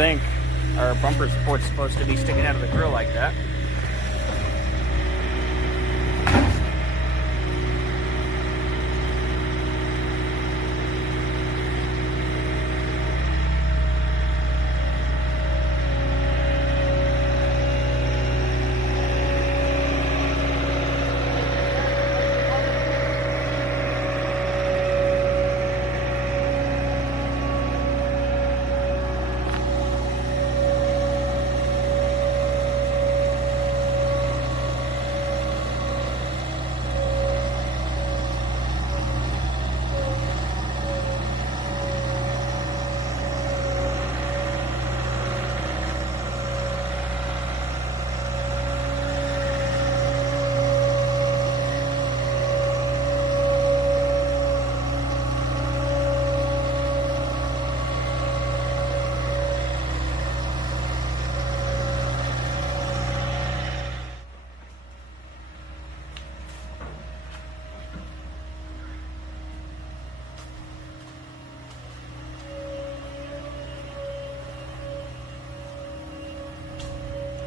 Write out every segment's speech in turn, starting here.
think our bumper support's supposed to be sticking out of the grill like that.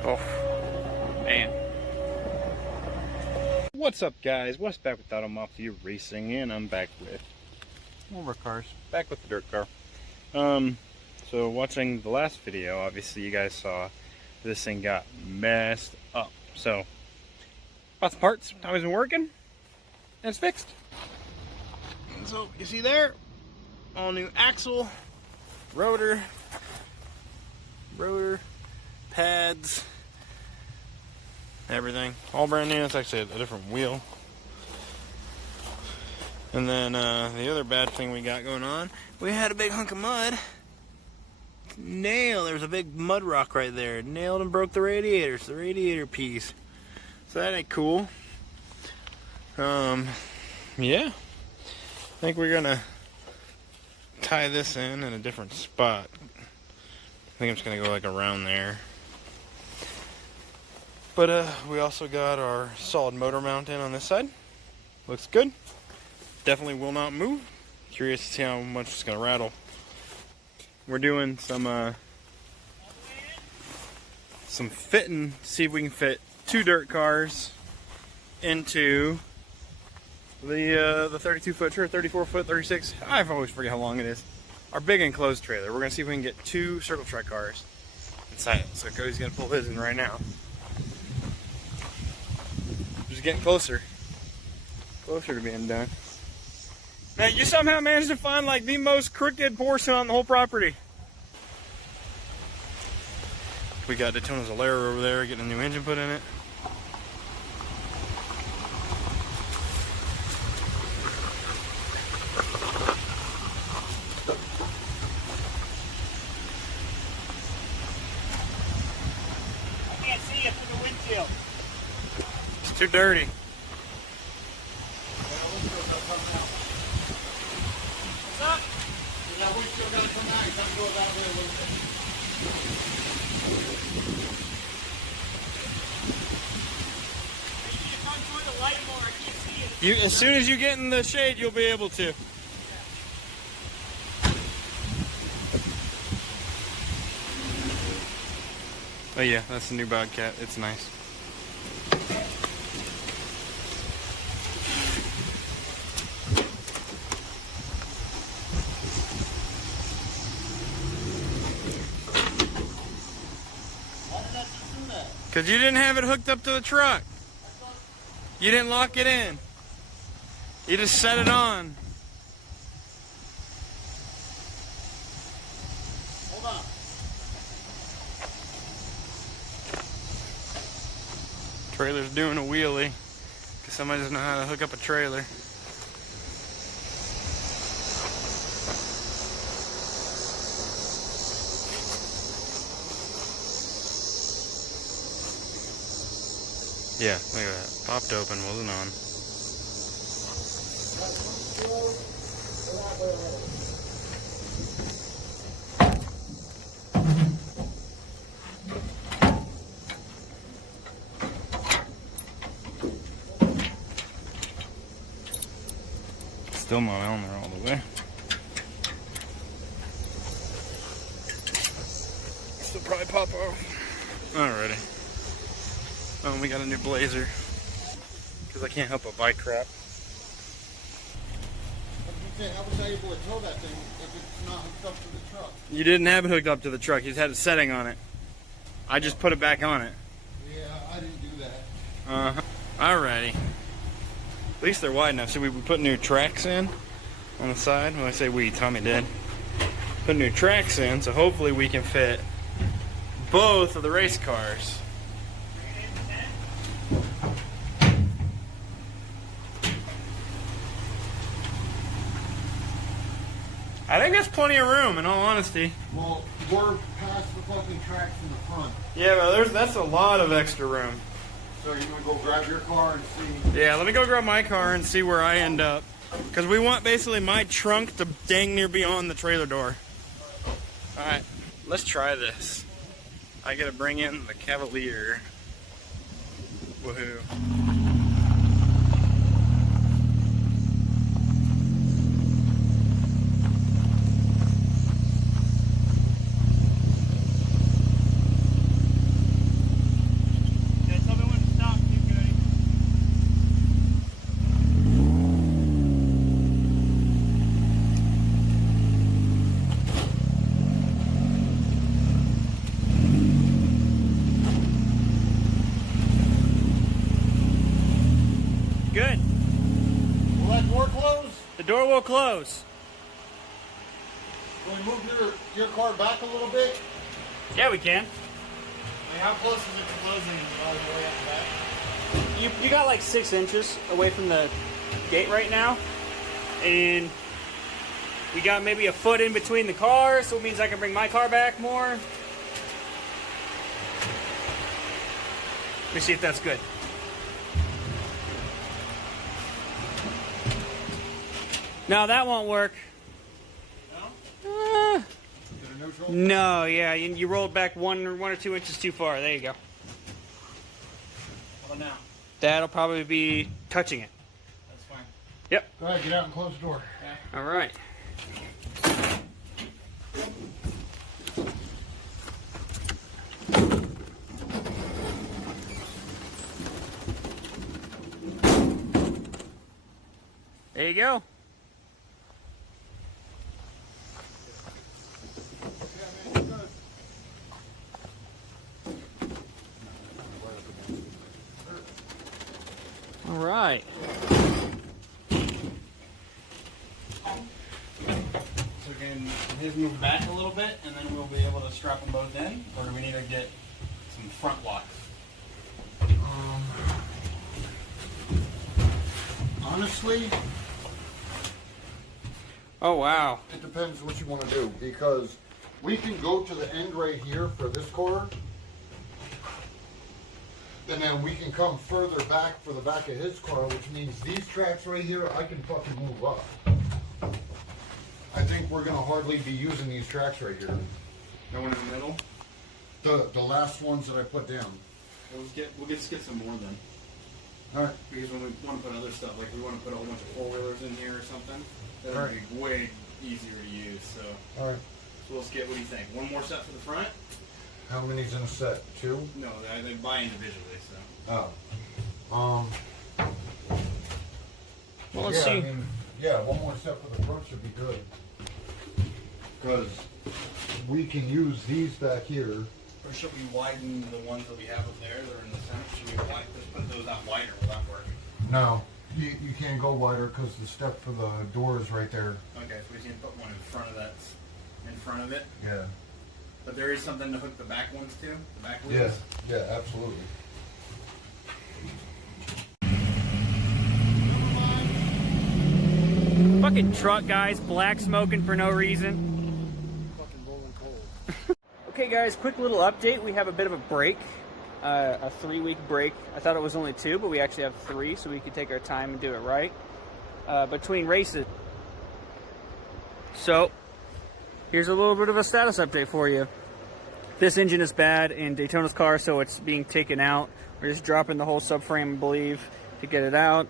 Oh, man. What's up, guys? Wes back with Auto Mafia Racing, and I'm back with more cars. Back with the dirt car. So watching the last video, obviously you guys saw this thing got messed up. So, bought the parts, how it's been working, and it's fixed. And so, you see there, all new axle, rotor, pads, everything, all brand new. It's actually a different wheel. And then the other bad thing we got going on, we had a big hunk of mud. There was a big mud rock right there. Nailed and broke the radiator. It's the radiator piece. So that ain't cool. Yeah. I think we're gonna tie this in a different spot. I think I'm just gonna go like around there. But we also got our solid motor mount in on this side. Looks good. Definitely will not move. Curious to see how much it's gonna rattle. We're doing some fitting, see if we can fit 2 dirt cars into the 32-foot or 34-foot, 36. I always forget how long it is. Our big enclosed trailer. We're gonna see if we can get 2 circle track cars inside it. So Cody's gonna pull his in right now. Just getting closer to being done. Man, you somehow managed to find like the most crooked portion on the whole property. We got Daytona's Alera over there getting a new engine put in it. I can't see it through the windshield. It's too dirty. As soon as you get in the shade, you'll be able to. Oh yeah, that's the new Bobcat. It's nice. Because you didn't have it hooked up to the truck. You didn't lock it in. You just set it on. Hold on. Trailer's doing a wheelie because somebody doesn't know how to hook up a trailer. Yeah, look at that. Popped open, wasn't on. Still not on there all the way. pop off. Alrighty. Oh, we got a new blazer. Because I can't help but buy crap. How was I able to tow that thing if it's not hooked up to the truck? You didn't have it hooked up to the truck. You just had a setting on it. I just put it back on it. Yeah, I didn't do that. Uh-huh. Alrighty. At least they're wide enough. So we put new tracks in on the side. When I say we, Tommy did. Put new tracks in, so hopefully we can fit both of the race cars. I think that's plenty of room, in all honesty. Well, we're past the fucking tracks in the front. Yeah, but that's a lot of extra room. So you're gonna go grab your car and see? Yeah, let me go grab my car and see where I end up. Because we want basically my trunk to dang near be on the trailer door. Alright, let's try this. I gotta bring in the Cavalier. Woohoo. Good. Will that door close? The door will close. Will we move your car back a little bit? Yeah, we can. Like, how close is it to closing all the way up the back? You got like 6 inches away from the gate right now, and we got maybe a foot in between the cars, so it means I can bring my car back more. Let me see if that's good. No, that won't work. No? Is it a neutral? No, yeah, you rolled back one or 2 inches too far. There you go. Well, now. That'll probably be touching it. That's fine. Yep. Go ahead, get out and close the door. Yeah. All right. There you go. All right. So we can his move back a little bit, and then we'll be able to strap them both in, or do we need to get some front locks? Honestly, Oh, wow. it depends what you want to do, because we can go to the end right here for this car, and then we can come further back for the back of his car, which means these tracks right here, I can fucking move up. I think we're gonna hardly be using these tracks right here. No one in the middle? The last ones that I put down. We'll just get some more then. Alright. Because when we want to put other stuff, like we want to put a whole bunch of four-wheelers in here or something, that would Right. be way easier to use. So Alright. let's get, what do you think? One more set for the front? How many's in a set? 2? No, they buy individually, so. Oh. Well, let's yeah, see. I mean, yeah, one more set for the front should be good. Because we can use these back here. Or should we widen the ones that we have up there that are in the center? Should we just put those out wider? Will that work? No, you can't go wider because the step for the door is right there. Okay, so we just need to put one in front of that, in front of it. Yeah. But there is something to hook the back ones to, the back wheels. Yeah, yeah, absolutely. Fucking truck, guys. Black smoking for no reason. Fucking rolling cold. Okay, guys, quick little update. We have a bit of a break, a 3-week break. I thought it was only 2, but we actually have 3, so we could take our time and do it right between races. So, here's a little bit of a status update for you. This engine is bad in Daytona's car, so it's being taken out. We're just dropping the whole subframe, I believe, to get it out.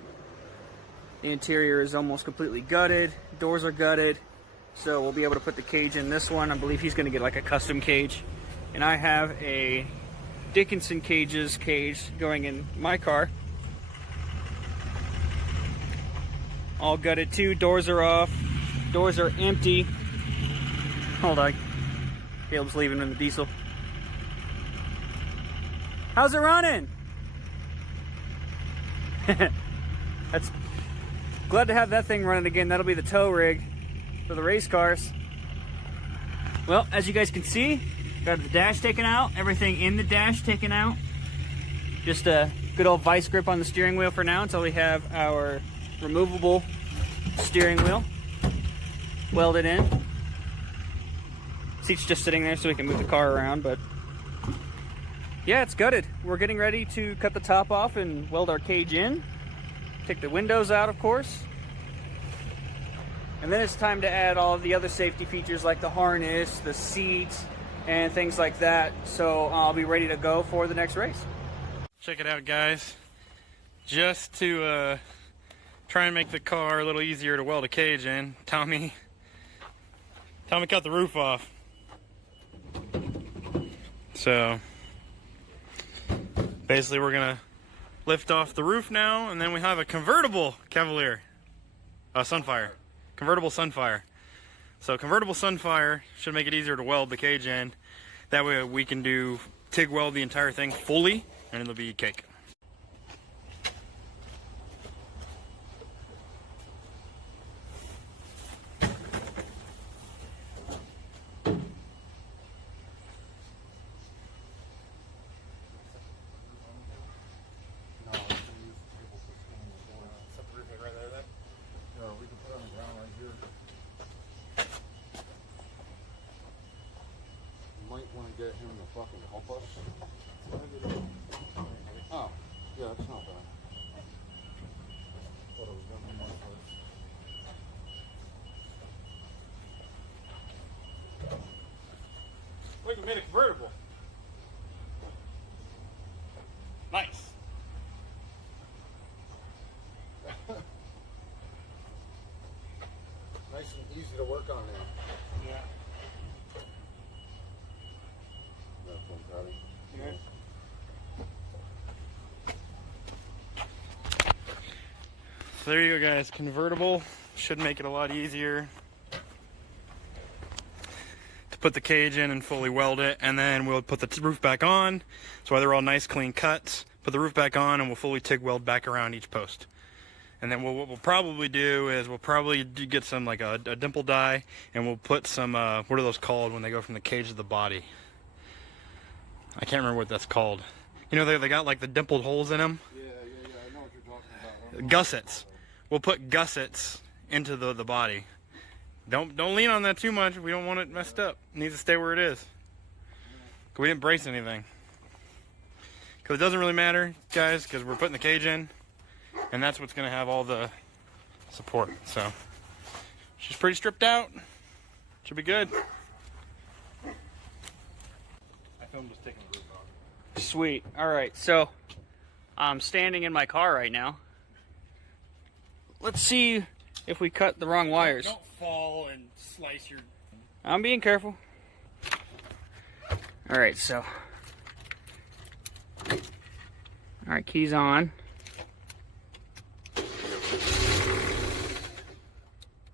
The interior is almost completely gutted. Doors are gutted. So we'll be able to put the cage in this one. I believe he's going to get like a custom cage. and I have a Dickinson cage going in my car. All gutted too, doors are off, doors are empty. Hold on, Caleb's leaving in the diesel. How's it running? That's glad to have that thing running again. That'll be the tow rig for the race cars. Well, as you guys can see, got the dash taken out, everything in the dash taken out. Just a good old vice grip on the steering wheel for now until we have our removable steering wheel welded in. Seat's just sitting there so we can move the car around, but yeah, it's gutted. We're getting ready to cut the top off and weld our cage in. Take the windows out, of course. And then it's time to add all of the other safety features like the harness, the seats, and things like that. So I'll be ready to go for the next race. Check it out, guys. Just to try and make the car a little easier to weld a cage in, Tommy cut the roof off. So basically we're gonna lift off the roof now, and then we have a convertible Cavalier, Sunfire, convertible Sunfire. So convertible Sunfire should make it easier to weld the cage in. That way we can do TIG weld the entire thing fully, and it'll be cake. Might want to get him to fucking help us. Oh, yeah, that's not bad. Thought it was gonna be much worse. Look, we made a convertible. Nice. Nice and easy to work on now. Yeah. That's one, Patty. Yeah. So there you go, guys. Convertible should make it a lot easier to put the cage in and fully weld it, and then we'll put the roof back on. So they're all nice clean cuts. Put the roof back on, and we'll fully TIG weld back around each post. And then what we'll probably do is we'll probably get some like a dimple die, and we'll put some what are those called when they go from the cage to the body? I can't remember what that's called. You know, they got like the dimpled holes in them. Yeah, I know what you're talking about. Gussets. We'll put gussets into the body. Don't lean on that too much. We don't want it messed up. It needs to stay where it is. 'Cause we didn't brace anything. Because it doesn't really matter, guys, because we're putting the cage in, and that's what's going to have all the support. So she's pretty stripped out. Should be good. I filmed just taking the roof off. Sweet. All right, so I'm standing in my car right now. Let's see if we cut the wrong wires. Don't fall and slice your... I'm being careful. All right, so. All right, keys on.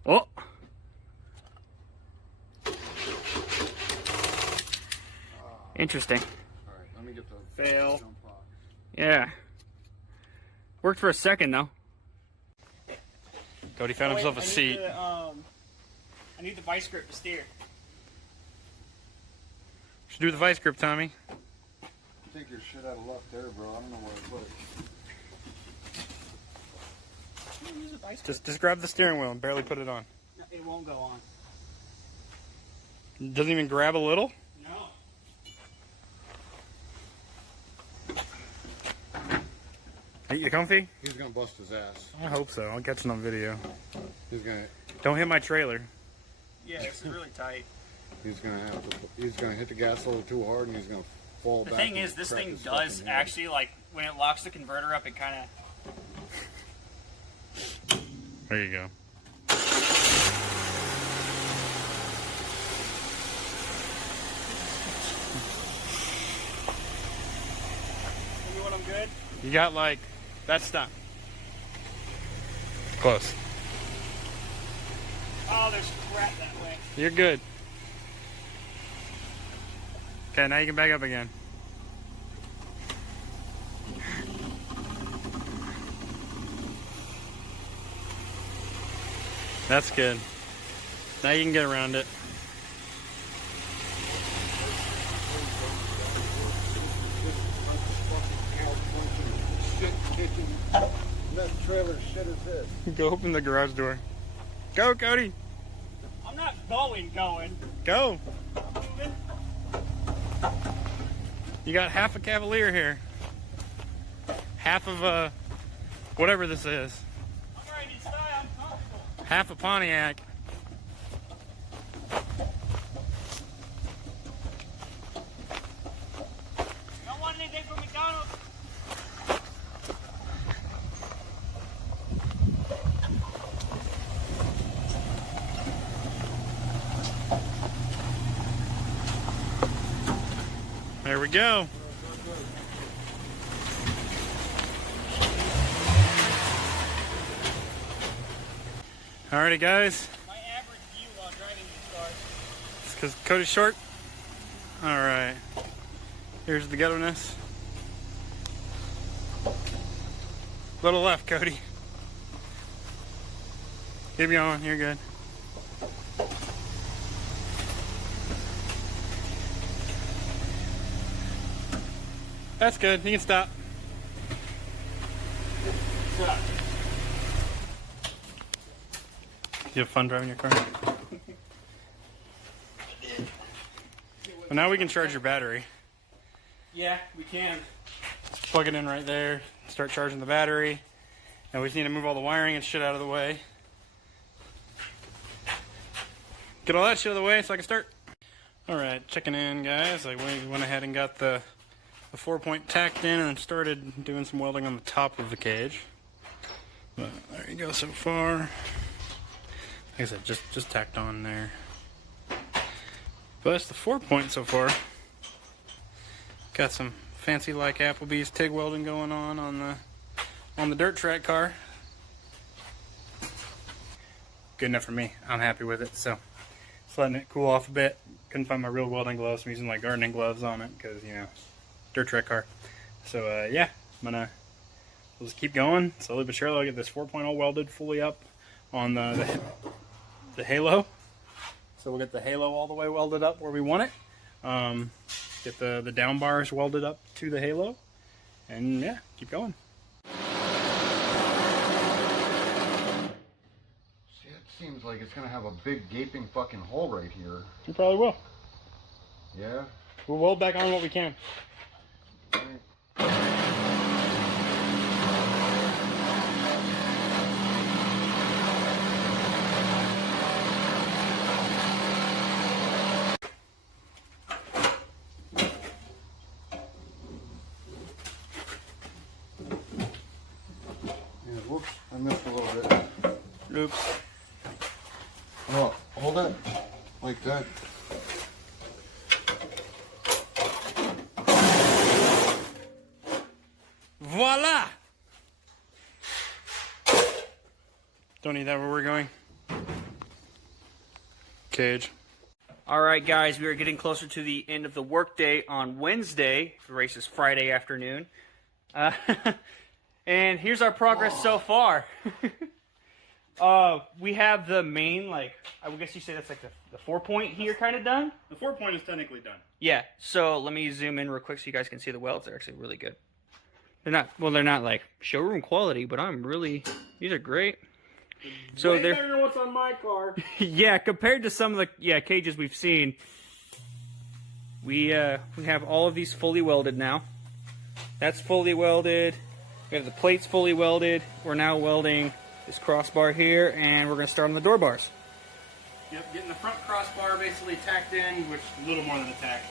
Oh. Interesting. All right, let me get the Fail. jump box. Yeah. Worked for a second though. Cody found himself a seat. I need the vice grip to steer. Should do the vice grip, Tommy. You take your shit out of luck there, bro. I don't know where to put it. Just grab the steering wheel and barely put it on. It won't go on. Doesn't even grab a little? No. You comfy? He's gonna bust his ass. I hope so. I'll catch it on video. He's gonna Don't hit my trailer. Yeah, this is really tight. He's gonna hit the gas a little too hard, and he's gonna fall The back. thing and is, this crack thing his does fucking head. actually, like, when it locks the converter up, it kind of... There you go. good? You got like, that's not close. Oh, there's crap that way. You're good. Okay, now you can back up again. That's good. Now you can get around it. That trailer shit is this. Go open the garage door. Go, Cody. I'm not going. Go. Moving. You got half a Cavalier here. Half of a, whatever this is. I'm ready to stay. I'm comfortable. Half a Pontiac. You don't want anything from McDonald's? There we go. Alrighty, guys. My average view while driving these cars. It's because Cody's short. Alright. Here's the ghetto-ness. Little left, Cody. Keep going. You're good. That's good. You can stop. You have fun driving your car? Well, now we can charge your battery. Yeah, we can. Plug it in right there. Start charging the battery. And we just need to move all the wiring and shit out of the way. Get all that shit out of the way so I can start. Alright, checking in, guys. We went ahead and got the 4-point tacked in and started doing some welding on the top of the cage. But there you go so far. Like I said, just tacked on there. But that's the 4-point so far. Got some fancy like Applebee's TIG welding going on the dirt track car. Good enough for me. I'm happy with it. So just letting it cool off a bit. Couldn't find my real welding gloves. I'm using like gardening gloves on it because, you know, dirt track car. So yeah, we'll just keep going slowly but surely. I'll get this 4.0 welded fully up on the halo. So we'll get the halo all the way welded up where we want it. Get the down bars welded up to the halo, and yeah, keep going. See, it seems like it's gonna have a big gaping fucking hole right here. You probably will. Yeah. We'll weld back on what we can. Whoops, I missed a little bit. Oops. Oh, hold it. Like that. Voila! Don't need that where we're going. Cage. All right, guys, we are getting closer to the end of the workday on Wednesday. The race is Friday afternoon. And here's our progress so far. We have the main, like, I guess you say that's like the 4-point here kind of done? The 4-point is technically done. Yeah, so let me zoom in real quick so you guys can see the welds. They're actually really good. They're not like showroom quality, but these are great. So Way they're better than what's on my car. yeah, compared to some of the cages we've seen, we have all of these fully welded now. That's fully welded. We have the plates fully welded. We're now welding this crossbar here, and we're going to start on the door bars. Yep, getting the front crossbar basically tacked in, which is a little more than a tack.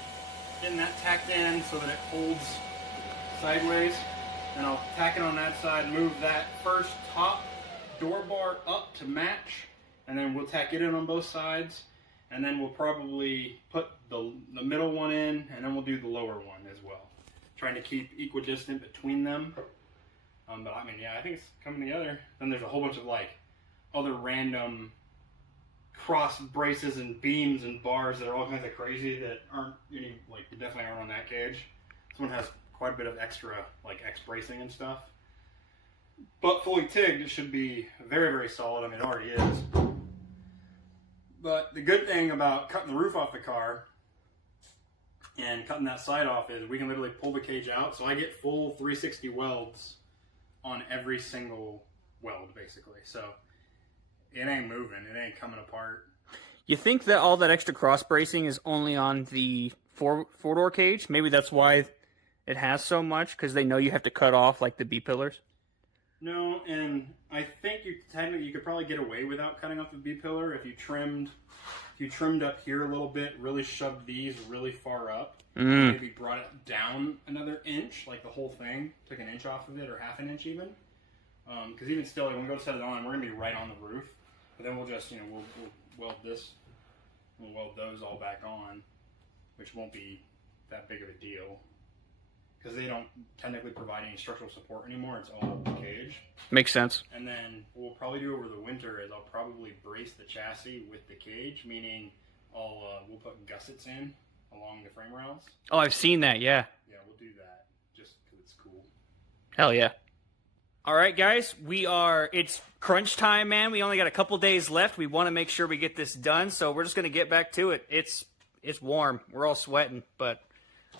Getting that tacked in so that it holds sideways. Then I'll tack it on that side, move that first top door bar up to match, and then we'll tack it in on both sides, and then we'll probably put the middle one in, and then we'll do the lower one as well. trying to keep equidistant between them. But I mean, yeah, I think it's coming together. Then there's a whole bunch of like other random cross braces and beams and bars that are all kinds of crazy that aren't any, like, definitely aren't on that cage. This one has quite a bit of extra, like, X bracing and stuff. But fully tigged, it should be very, very solid. I mean, it already is. But the good thing about cutting the roof off the car and cutting that side off is we can literally pull the cage out. So I get full 360 welds on every single weld, basically. So it ain't moving. It ain't coming apart. You think that all that extra cross bracing is only on the four-door cage? Maybe that's why it has so much, because they know you have to cut off like the B pillars? No, and I think you could probably get away without cutting off the B pillar if you trimmed up here a little bit, really shoved these really far up, maybe brought it down another inch, like the whole thing, took an inch off of it, or half an inch even. Because even still, like, when we go set it on, we're going to be right on the roof. But then we'll just, you know, we'll weld this, we'll weld those all back on, which won't be that big of a deal. Because they don't technically provide any structural support anymore. It's all cage. Makes sense. And then what we'll probably do over the winter is I'll probably brace the chassis with the cage, meaning we'll put gussets in along the frame rails. Oh, I've seen that, yeah. Yeah, we'll do that just because it's cool. Hell yeah. All right, guys, it's crunch time, man. We only got a couple days left. We want to make sure we get this done, so we're just going to get back to it. It's warm. We're all sweating, but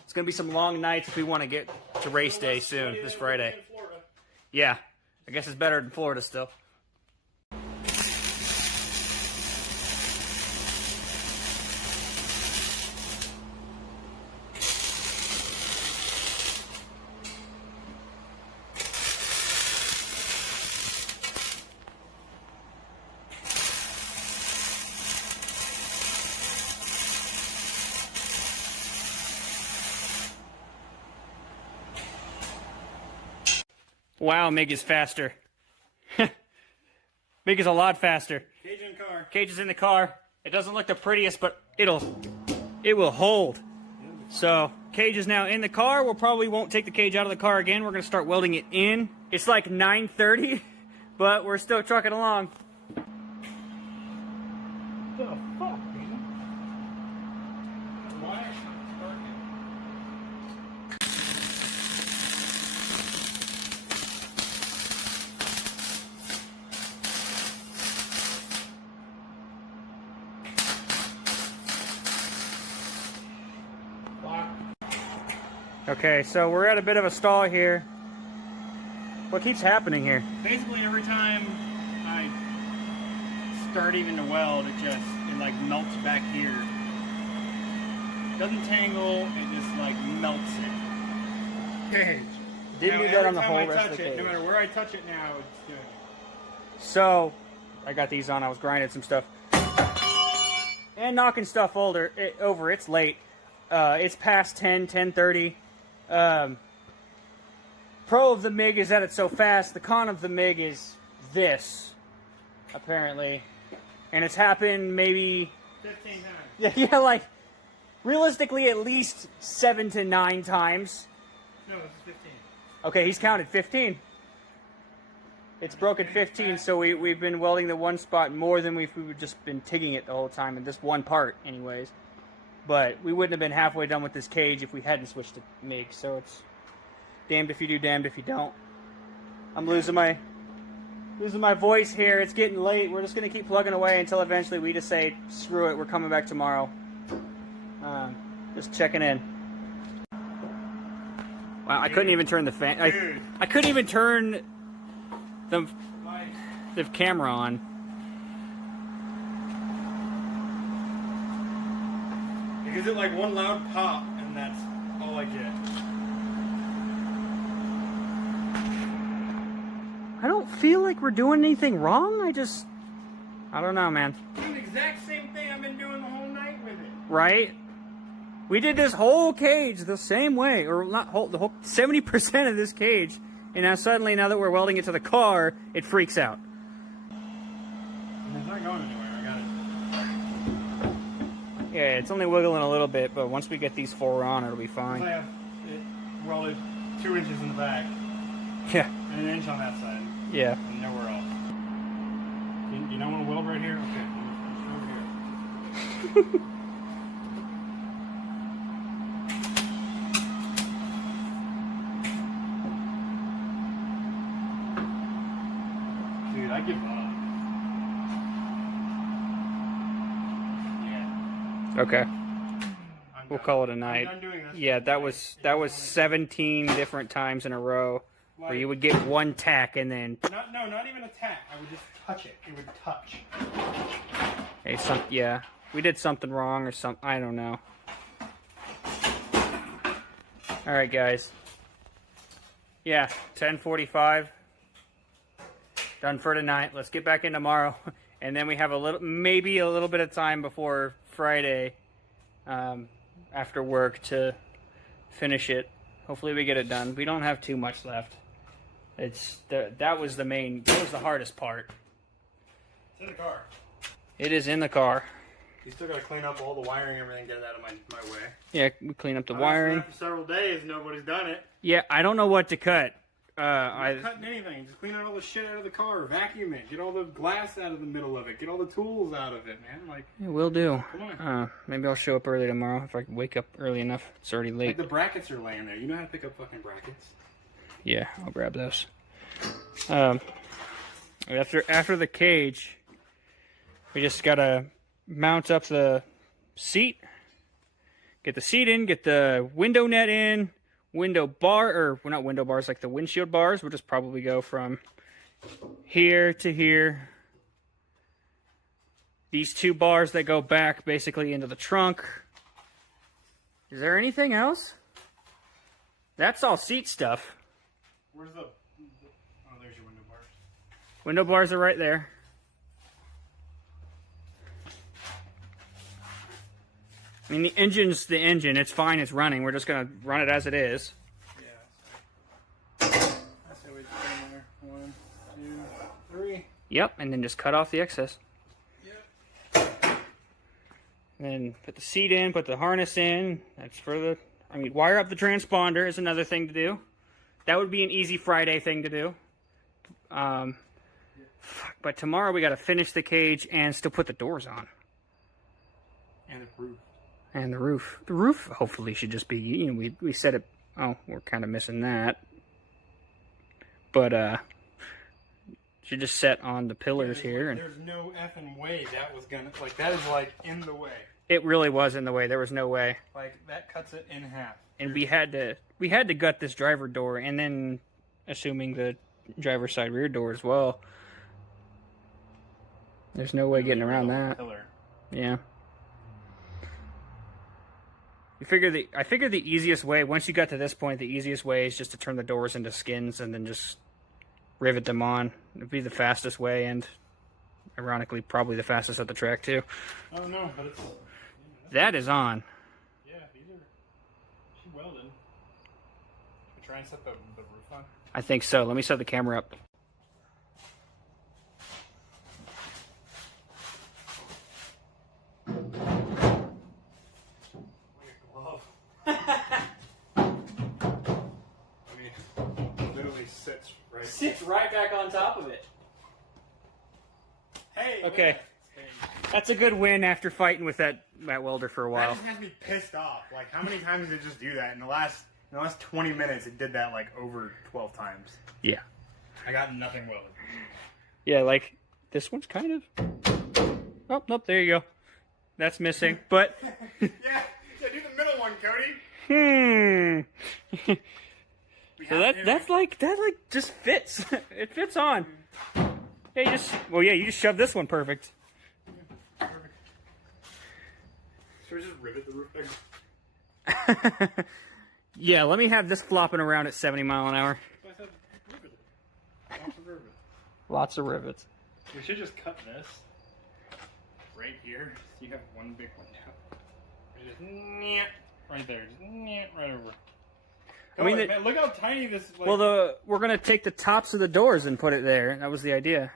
it's going to be some long nights if we want to get to race day soon, this Friday. Yeah, I guess it's better than Florida still. Wow, MIG is faster. MIG is a lot faster. Cage in the car. Cage is in the car. It doesn't look the prettiest, but it will hold. So, cage is now in the car. We'll probably won't take the cage out of the car again. We're going to start welding it in. It's like 9:30, but we're still trucking along. What the fuck, man? Why? Okay, so we're at a bit of a stall here. What keeps happening here? Basically, every time I start even to weld, it like melts back here. Doesn't tangle, it just like melts it. Cage. Didn't do that on the whole rest of the cage. No matter where I touch it now, it's doing it. So, I got these on. I was grinding some stuff. And knocking stuff over. It's late. It's past 10:30. Pro of the MIG is that it's so fast. The con of the MIG is this, apparently. And it's happened maybe 15 times. Yeah, like realistically at least 7 to 9 times. No, this is 15. Okay, he's counted 15. It's broken 15, so we've been welding the one spot more than we've just been tigging it the whole time in this one part, anyways. But we wouldn't have been halfway done with this cage if we hadn't switched to MIG, so it's damned if you do, damned if you don't. I'm losing my voice here. It's getting late. We're just going to keep plugging away until eventually we just say, screw it, we're coming back tomorrow. Just checking in. Wow, I couldn't even turn the fan. I couldn't even turn the camera on. Because it like one loud pop, and that's all I get. I don't feel like we're doing anything wrong. I don't know, man. Doing the exact same thing I've been doing the whole night with it. Right? We did this whole cage the same way, or not whole, the whole 70% of this cage, and now suddenly, now that we're welding it to the car, it freaks out. It's not going anywhere. I got it. Yeah, it's only wiggling a little bit, but once we get these 4 on, it'll be fine. welded 2 inches in the back Yeah. and an inch on that side. Yeah. And nowhere else. You don't want to weld right here? Okay. Just over here. Dude, I give up. Yeah. Okay. I'm We'll done. call it a I'm night. done doing this. Yeah, that was 17 different times in a row where you would get one tack and then Not even a tack. I would just touch it. It would touch. hey, yeah, we did something wrong or something. I don't know. All right, guys. Yeah, 10:45. Done for tonight. Let's get back in tomorrow, and then we have maybe a little bit of time before Friday, after work to finish it. Hopefully, we get it done. We don't have too much left. That was the hardest part. It's in the car. It is in the car. You still gotta clean up all the wiring and everything, get it out of my way. Yeah, we clean up the wiring. After several days, nobody's done it. Yeah, I don't know what to cut. Not cutting anything. Just clean out all the shit out of the car. Vacuum it. Get all the glass out of the middle of it. Get all the tools out of it, man. Like, yeah, will do. come on. Maybe I'll show up early tomorrow if I can wake up early enough. It's already Like late. the brackets are laying there. You know how to pick up fucking brackets. Yeah, I'll grab those. After the cage, we just gotta mount up the seat, get the seat in, get the window net in, not window bars, like the windshield bars. We'll just probably go from here to here. These 2 bars that go back basically into the trunk. Is there anything else? That's all seat stuff. Where's the... Oh, there's your window bars. Window bars are right there. I mean, the engine's the engine. It's fine. It's running. We're just going to run it as it is. Yeah. I say we just put them in there. 1, 2, 3. Yep, and then just cut off the excess. Yep. And then put the seat in, put the harness in. That's for the... wire up the transponder is another thing to do. That would be an easy Friday thing to do. But tomorrow we got to finish the cage and still put the doors on. And the roof. And the roof. The roof hopefully should just be, we set it... Oh, we're kind of missing that. But, should just set on the pillars here. And There's no effing way that was gonna... Like, that is, like, in the way. it really was in the way. There was no way. Like, that cuts it in half. And we had to gut this driver door, and then assuming the driver's side rear door as well. There's no way getting around that. Pillar. Yeah. I figure the easiest way, once you got to this point, the easiest way is just to turn the doors into skins and then just rivet them on. It'd be the fastest way, and ironically, probably the fastest at the track too. Oh no, but it's... That is on. Yeah, these are... She welded. Should we try and set the roof on? I think so. Let me set the camera up. Literally sits right... Sits right back on top of it. Hey! Okay. That's a good win after fighting with that welder for a That while. just has me pissed off. Like, how many times did it just do that? In the last 20 minutes, it did that, like, over 12 times. Yeah. I got nothing welded. Yeah, like, this one's kind of... Oh, nope, there you go. That's missing, but... Yeah, do the middle one, Cody. So that just fits. It fits on. Yeah, you just shove this one perfect. Perfect. Should we just rivet the roof thing? Yeah, let me have this flopping around at 70 mile an hour. I said rivet it. Lots of rivets. Lots of rivets. We should just cut this right here. So you have one big one now. Just right there. Just right over. I mean, man, look how tiny this is. Like, well, we're gonna take the tops of the doors and put it there. That was the idea.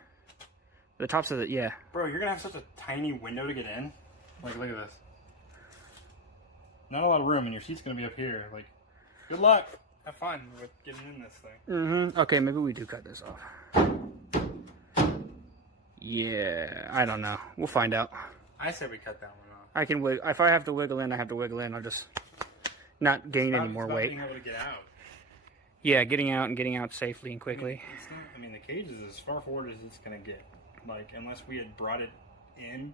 The tops of the bro, you're gonna have such a tiny window to get in. Like, look at this. Not a lot of room, and your seat's gonna be up here. Like, good luck. have fun with getting in this thing. Mm-hmm. Okay, maybe we do cut this off. Yeah, I don't know. We'll find out. I say we cut that one off. I can if I have to wiggle in, I have to wiggle in. I'll just not gain any more weight. Being able to get out. Yeah, getting out safely and quickly. I mean, the cage is as far forward as it's gonna get. Like, unless we had brought it in.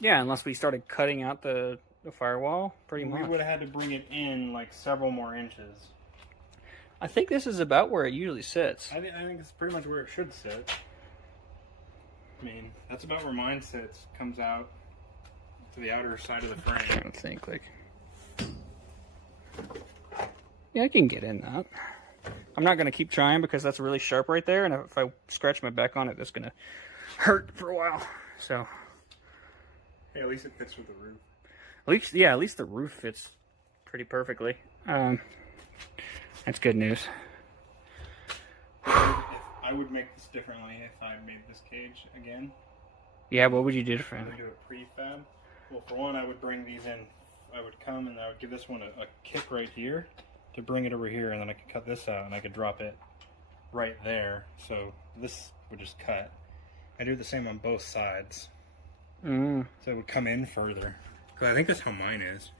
Yeah, unless we started cutting out the firewall, pretty much. We would have had to bring it in like several more inches. I think this is about where it usually sits. I think it's pretty much where it should sit. I mean, that's about where mine sits. Comes out to the outer side of the frame. I'm trying to think, like... Yeah, I can get in that. I'm not going to keep trying because that's really sharp right there, and if I scratch my back on it, that's going to hurt for a while. So... Hey, at least it fits with the roof. At least the roof fits pretty perfectly. That's good news. I would make this differently if I made this cage again. Yeah, what would you do I differently? would do a prefab. Well, for one, I would bring these in. I would come and I would give this one a kick right here to bring it over here, and then I could cut this out and I could drop it right there. So this would just cut. I do the same on both sides. So it would come in further. Because I think that's how mine is.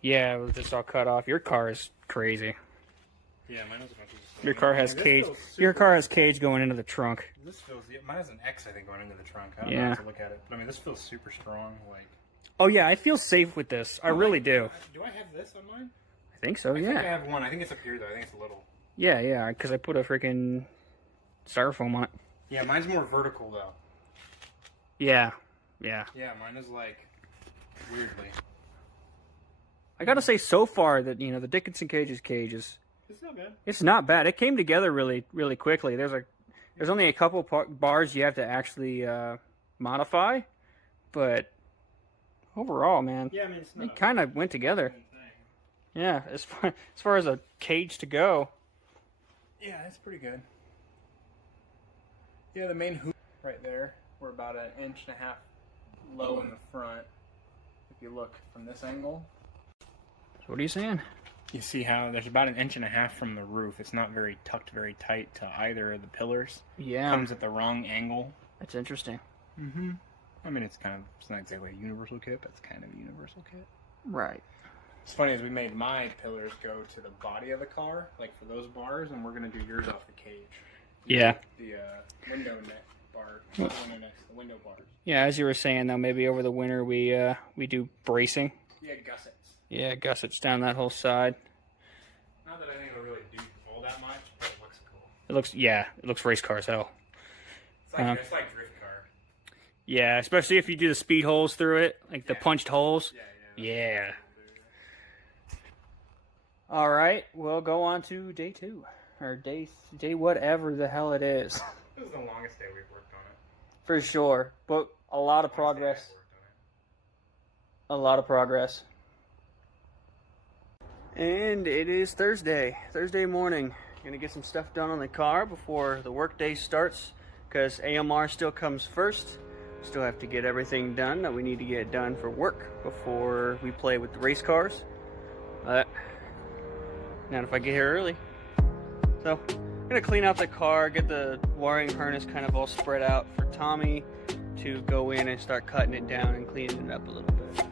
Yeah, with this all cut off. Your car is crazy. Yeah, mine is a bunch of the same. Your car has cage. Your car has cage going into the trunk. This feels. Mine has an X, I think, going into the trunk. I don't Yeah. have to look at it, but I mean, this feels super strong. Like. Oh yeah, I feel safe with this. I really do. Do I have this on mine? I think so. I think I Yeah. have one. I think it's up here though. I think it's a little. Yeah, because I put a freaking styrofoam on it. Yeah, mine's more vertical though. Yeah. Yeah, mine is like weirdly. I gotta say, so far that the Dickinson cage's cage is. It's not bad. It's not bad. It came together really, really quickly. There's only a couple bars you have to actually modify, but overall, man, Yeah, I mean, it's not. it kind of went together. Yeah, as far as a cage to go. Yeah, it's pretty good. Yeah, the main hoop right there. We're about 1.5 inches low in the front. If you look from this angle, So what are you saying? you see how there's about 1.5 inches from the roof. It's not very tucked very tight to either of the pillars. Yeah, Comes at the wrong angle. that's interesting. Mm-hmm. I mean, it's not exactly a universal kit, but it's kind of a universal kit. Right. It's funny as we made my pillars go to the body of the car, like for those bars, and we're gonna do yours off the cage. Yeah. The window neck bar, the window necks, the window bars. Yeah, as you were saying though, maybe over the winter we do bracing. Yeah, gussets. Yeah, gussets down that whole side. Not that I think it'll really do all that much, but it looks cool. It looks race car as hell. It's like drift car. Yeah, especially if you do the speed holes through it, like the punched holes. Yeah. Yeah. All right, we'll go on to day 2 or day whatever the hell it is. This is the longest day we've worked on it. For sure, but a lot of progress. A lot of progress. And it is Thursday morning. Gonna get some stuff done on the car before the work day starts, because AMR still comes first. Still have to get everything done that we need to get done for work before we play with the race cars. Not if I get here early. So I'm gonna clean out the car, get the wiring harness kind of all spread out for Tommy to go in and start cutting it down and cleaning it up a little bit.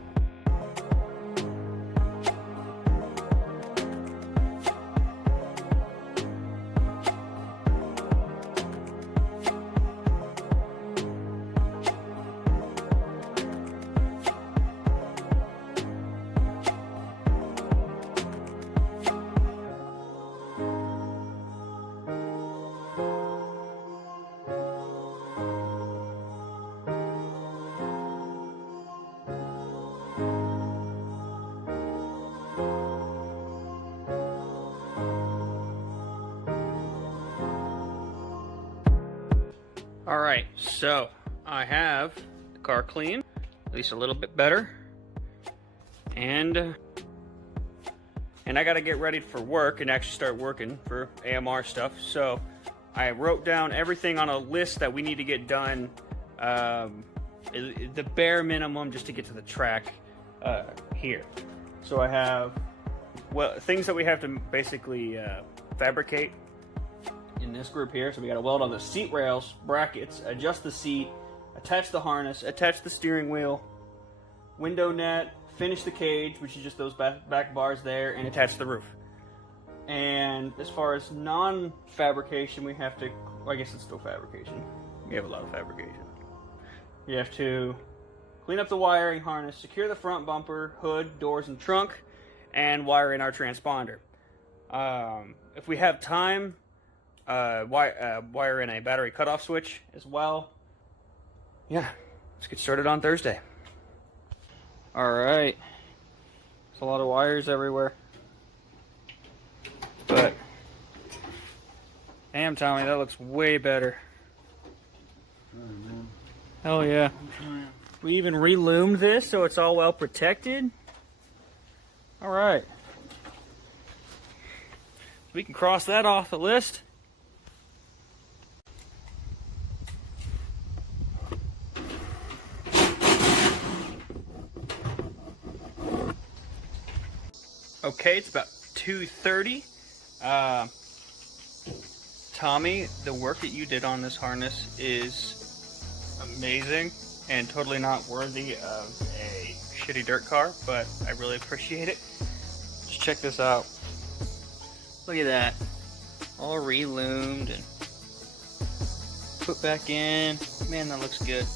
Alright, so I have the car clean, at least a little bit better, and I gotta get ready for work and actually start working for AMR stuff. So I wrote down everything on a list that we need to get done, the bare minimum just to get to the track here. So I have well, things that we have to basically fabricate in this group here. So we got to weld on the seat rails, brackets, adjust the seat, attach the harness, attach the steering wheel, window net, finish the cage, which is just those back bars there, and attach the roof. And as far as non-fabrication, we have to, well, I guess it's still fabrication. We have a lot of fabrication. You have to clean up the wiring harness, secure the front bumper, hood, doors, and trunk, and wire in our transponder. If we have time, wire in a battery cutoff switch as well. Yeah, let's get started on Thursday. Alright. There's a lot of wires everywhere. But, damn, Tommy, that looks way better. Hell yeah. We even re-loomed this so it's all well protected. Alright. We can cross that off the list. Okay, it's about 2:30. Tommy, the work that you did on this harness is amazing and totally not worthy of a shitty dirt car, but I really appreciate it. Just check this out. Look at that. All re-loomed and put back in. Man, that looks good.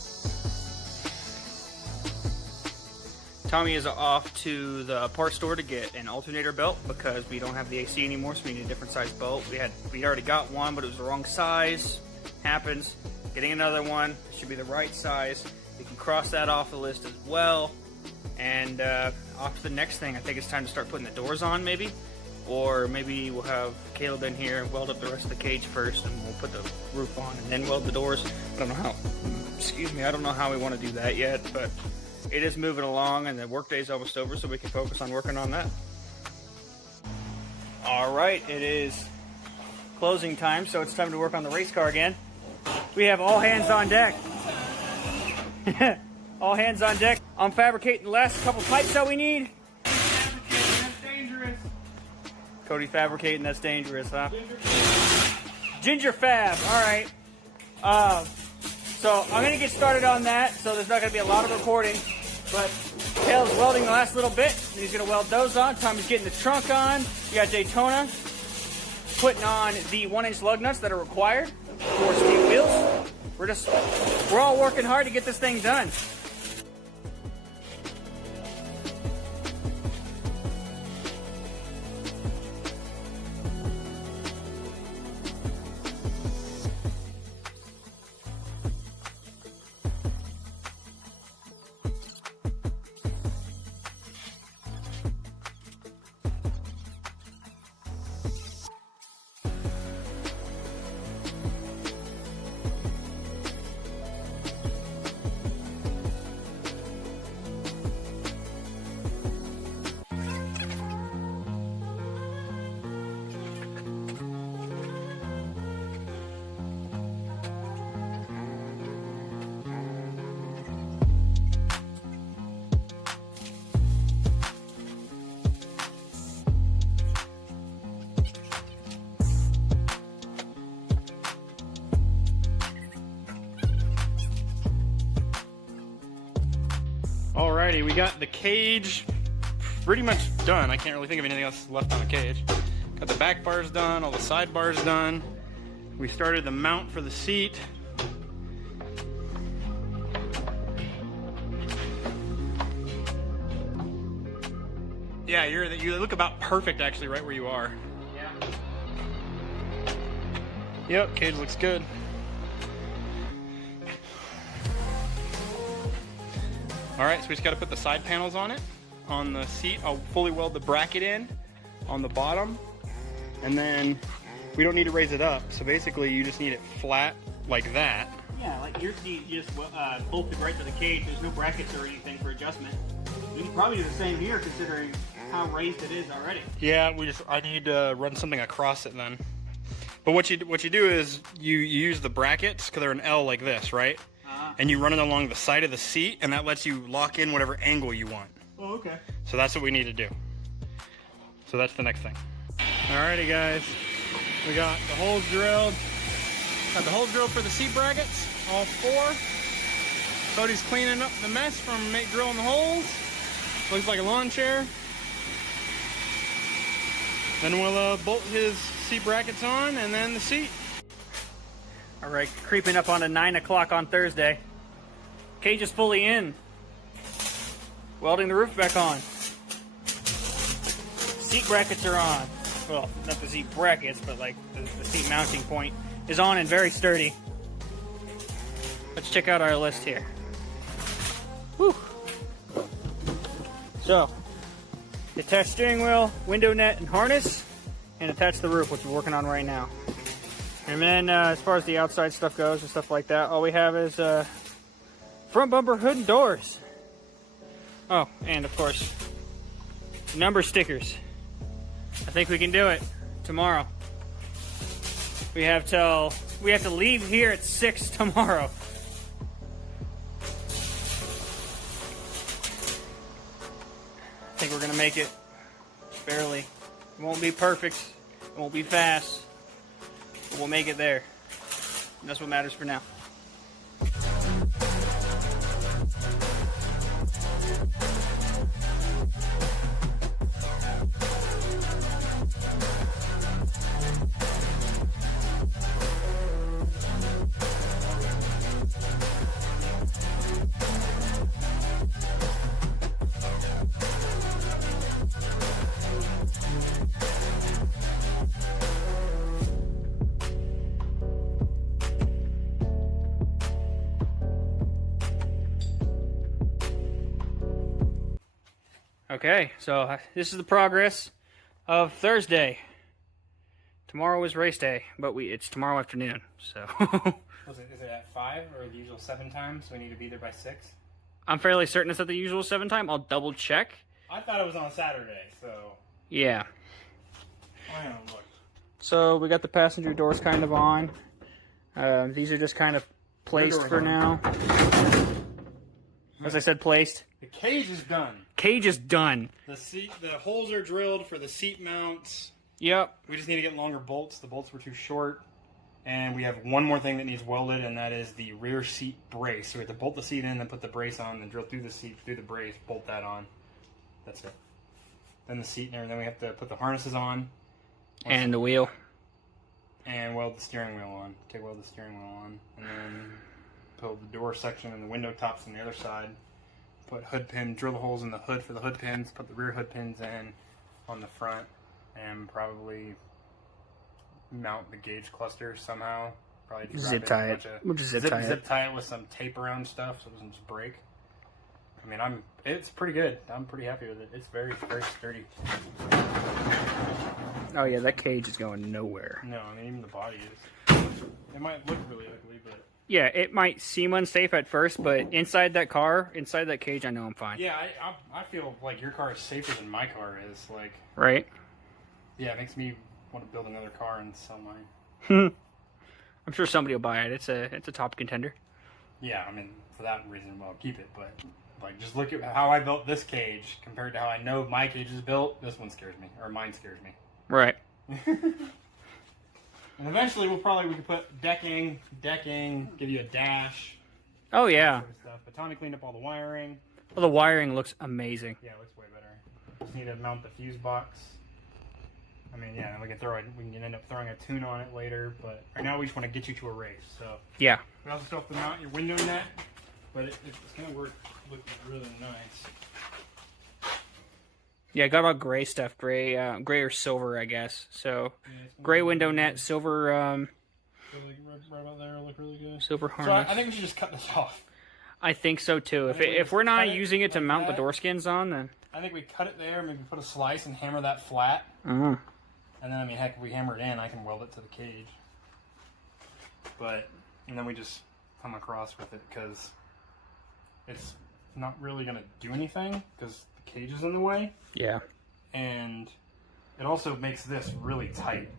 Tommy is off to the parts store to get an alternator belt because we don't have the AC anymore, so we need a different size bolt. We'd already got one, but it was the wrong size. Happens. Getting another one should be the right size. We can cross that off the list as well. And off to the next thing. I think it's time to start putting the doors on, maybe. Or maybe we'll have Caleb in here and weld up the rest of the cage first, and we'll put the roof on and then weld the doors. I don't know how. Excuse me. I don't know how we want to do that yet, but it is moving along, and the workday's almost over, so we can focus on working on that. All right, it is closing time, so it's time to work on the race car again. We have all hands on deck. All hands on deck. I'm fabricating the last couple pipes that we need. That's dangerous. Cody fabricating, that's dangerous, huh? Ginger fab, all right. So I'm gonna get started on that, so there's not gonna be a lot of recording, but Caleb's welding the last little bit. He's gonna weld those on. Tommy's getting the trunk on. You got Daytona putting on the 1-inch lug nuts that are required for steel wheels. We're all working hard to get this thing done. Alrighty, we got the cage pretty much done. I can't really think of anything else left on the cage. Got the back bars done, all the side bars done. We started the mount for the seat. Yeah, you look about perfect actually right where you are. Yeah. Yep, cage looks good. Alright, so we just got to put the side panels on it, on the seat. I'll fully weld the bracket in on the bottom, and then we don't need to raise it up. So basically you just need it flat like that. Yeah, like your seat just bolted right to the cage. There's no brackets or anything for adjustment. You can probably do the same here considering how raised it is already. Yeah, I need to run something across it then. But what you do is you use the brackets, because they're an L like this, right? And you run it along the side of the seat, and that lets you lock in whatever angle you want. Oh, okay. So that's what we need to do. So that's the next thing. Alrighty guys, we got the holes drilled. Got the holes drilled for the seat brackets, all 4. Cody's cleaning up the mess from drilling the holes. Looks like a lawn chair. Then we'll bolt his seat brackets on and then the seat. All right, creeping up on to 9 o'clock on Thursday. Cage is fully in. Welding the roof back on. Seat brackets are on. Well, not the seat brackets, but like the seat mounting point is on and very sturdy. Let's check out our list here. Whew. So, attach steering wheel, window net, and harness, and attach the roof, which we're working on right now. And then as far as the outside stuff goes and stuff like that, all we have is front bumper, hood, and doors. Oh, and of course, number stickers. I think we can do it tomorrow. We have to leave here at 6 tomorrow. I think we're gonna make it. Barely. It won't be perfect. It won't be fast. But we'll make it there. And that's what matters for now. Okay, so this is the progress of Thursday. Tomorrow is race day, but it's tomorrow afternoon, so. Is it at 5 or the usual 7 times? So we need to be there by 6? I'm fairly certain it's at the usual 7 time. I'll double check. I thought it was on Saturday, so. Yeah. I don't look. So we got the passenger doors kind of on. These are just kind of placed for now. As I said, placed. The cage is done. Cage is done. The holes are drilled for the seat mounts. Yep. We just need to get longer bolts. The bolts were too short. And we have one more thing that needs welded, and that is the rear seat brace. So we have to bolt the seat in, then put the brace on, then drill through the seat, through the brace, bolt that on. That's it. Then the seat and everything. We have to put the harnesses on. And the wheel. And weld the steering wheel on. Weld the steering wheel on. And then build the door section and the window tops on the other side. Put hood pin, drill the holes in the hood for the hood pins. Put the rear hood pins in on the front. And probably mount the gauge cluster somehow. Probably zip tie it. We'll just zip tie it with some tape around stuff so it doesn't just break. I mean, it's pretty good. I'm pretty happy with it. It's very, very sturdy. Oh yeah, that cage is going nowhere. No, I mean, even the body is. It might look really ugly, but... Yeah, it might seem unsafe at first, but inside that car, inside that cage, I know I'm fine. Yeah, I feel like your car is safer than my car is. Like, right? Yeah, it makes me want to build another car and sell mine. I'm sure somebody will buy it. It's a top contender. Yeah, I mean, for that reason, I'll keep it. But like, just look at how I built this cage compared to how I know my cage is built. This one scares me, or mine scares me. Right. And eventually, we could put decking, give you a dash. Oh yeah. Sort of stuff. But Tommy cleaned up all the wiring. Well, the wiring looks amazing. Yeah, it looks way better. Just need to mount the fuse box. I mean, yeah, we can end up throwing a tune on it later, but right now we just want to get you to a race. So yeah. We also still have to mount your window net, but it's gonna look really nice. Yeah, I got all gray stuff, gray or silver, I guess. So yeah, gray window net, silver. Right about there, look really good. Silver harness. So I think we should just cut this off. I think so too. If we're not using it to mount the door skins on, then I think we cut it there, maybe put a slice and hammer that flat. Mm-hmm. And then, I mean, heck, if we hammer it in, I can weld it to the cage. And then we just come across with it, because it's not really going to do anything, because the cage is in the way. Yeah. And it also makes this really tight.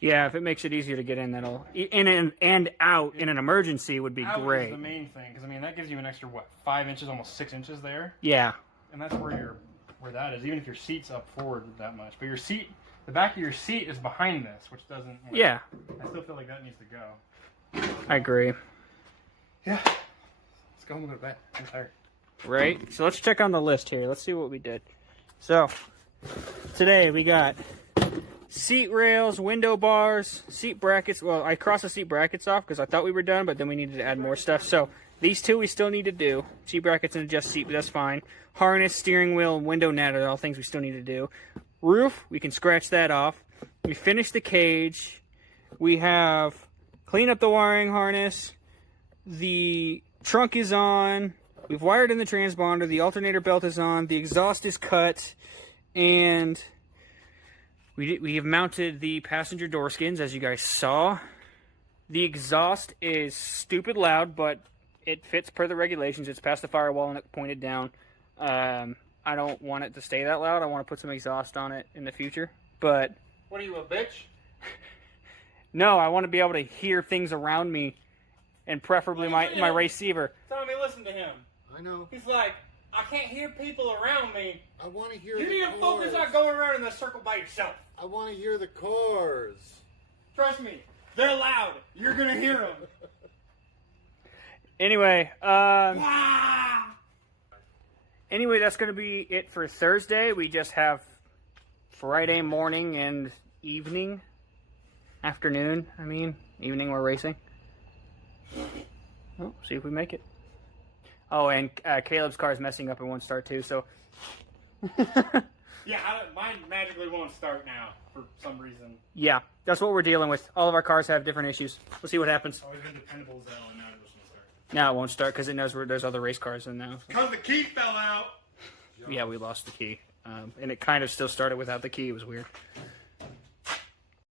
Yeah, if it makes it easier to get in, that'll... In and out in an emergency would be great. Out is the main thing, because, I mean, that gives you an extra, 5 inches, almost 6 inches there? Yeah. And that's where where that is, even if your seat's up forward that much. But your seat, the back of your seat is behind this, which doesn't. Like, Yeah. I still feel like that needs to go. I agree. Yeah. Let's go and go to bed. I'm tired. Right? So let's check on the list here. Let's see what we did. So, today we got seat rails, window bars, seat brackets. Well, I crossed the seat brackets off because I thought we were done, but then we needed to add more stuff. So, these two we still need to do. Seat brackets and adjust seat, but that's fine. Harness, steering wheel, and window net are all things we still need to do. Roof, we can scratch that off. We finished the cage. We have cleaned up the wiring harness. The trunk is on. We've wired in the transponder. The alternator belt is on. The exhaust is cut. And we have mounted the passenger door skins, as you guys saw. The exhaust is stupid loud, but it fits per the regulations. It's past the firewall and it pointed down. I don't want it to stay that loud. I want to put some exhaust on it in the future. But What are you, a bitch? no, I want to be able to hear things around me, and preferably my receiver. Tommy, listen to him. I know. He's like, I can't hear people around me. I want to hear You the need to cars. focus on going around in the circle by yourself. I want to hear the cars. Trust me, they're loud. You're gonna hear them. Anyway, Wow. anyway, that's going to be it for Thursday. We just have Friday morning and evening, afternoon. Evening we're racing. Oh, see if we make it. Oh, and Caleb's car is messing up and won't start too. So. Yeah, mine magically won't start now for some reason. Yeah, that's what we're dealing with. All of our cars have different issues. We'll see what happens. Always been dependable as hell, and now it doesn't start. Now it won't start because it knows there's other race cars in now. Cause the key fell out. Yeah, we lost the key. And it kind of still started without the key. It was weird.